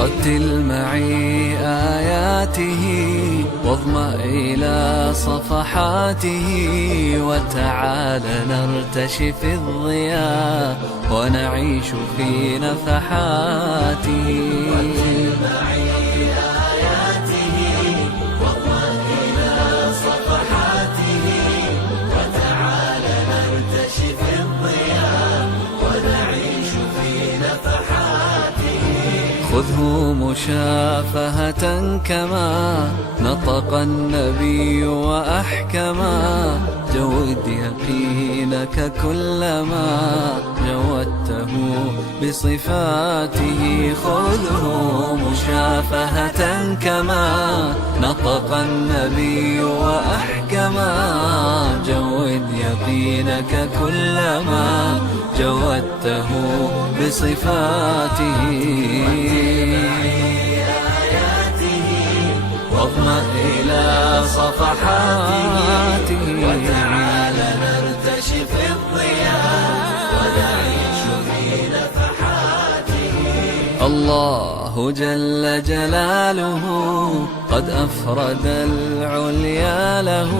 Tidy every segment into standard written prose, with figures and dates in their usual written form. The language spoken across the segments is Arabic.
رتل معي آياته واظمأ إلى صفحاته، وتعال نرتشي في الضياء ونعيش في نفحاته. رتل معي آياته واظمأ إلى صفحاته، وتعال نرتشي في الضياء ونعيش في نفحاته. خذه مشافهة كما نطق النبي وأحكما، جود يقينك كلما جودته بصفاته. خذه مشافهة كما نطق النبي وأحكما، جود يقينك كلما جودته بصفاته. واظمأ إلى صفحاته، وتعال نرتشي في الضياء ونعيش في نفحاته. الله جل جلاله قد أفرد العليا له،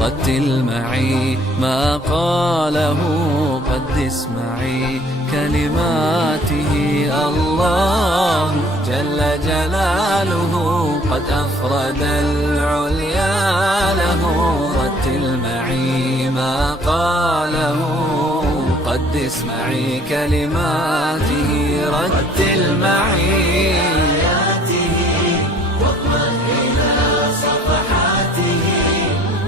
رتل معي ما قاله قدس معي كلماته. الله جل جلاله قد أفرد العليا له، رتل معي ما قاله قدس معي كلماته. رتل معي آياته واظمأ إلى صفحاته،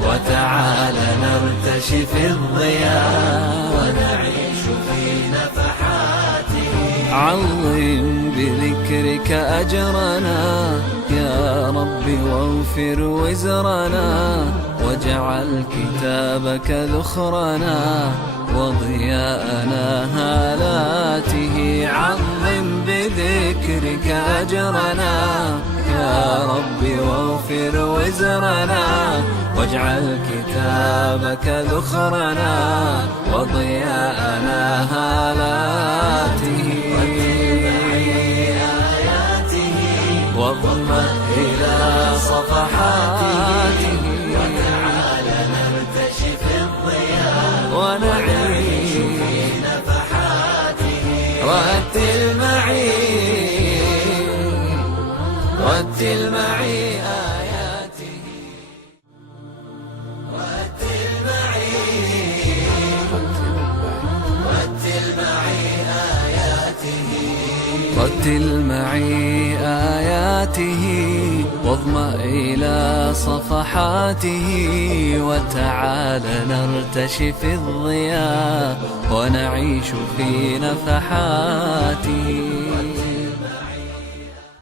وتعال نرتشي في الضياء ونعيش في نفحاته. عظم بذكرك أجرنا يا رب واغفر وزرنا، واجعل كتابك ذخرنا وضياءنا هالاته. عظم بذكرك أجرنا يا رب واغفر وزرنا، واجعل كتابك ذخرنا وضياءنا هالاته. واظمأ إلى صفحاته، وتعال نرتشي في الضياء ونعيش في نفحاته. رتل معي رتل معي آياته، رتل معي رتل معي آياته. رتل معي آياته واظمأ إلى صفحاته، وتعال نرتشي في الضياء ونعيش في نفحاته.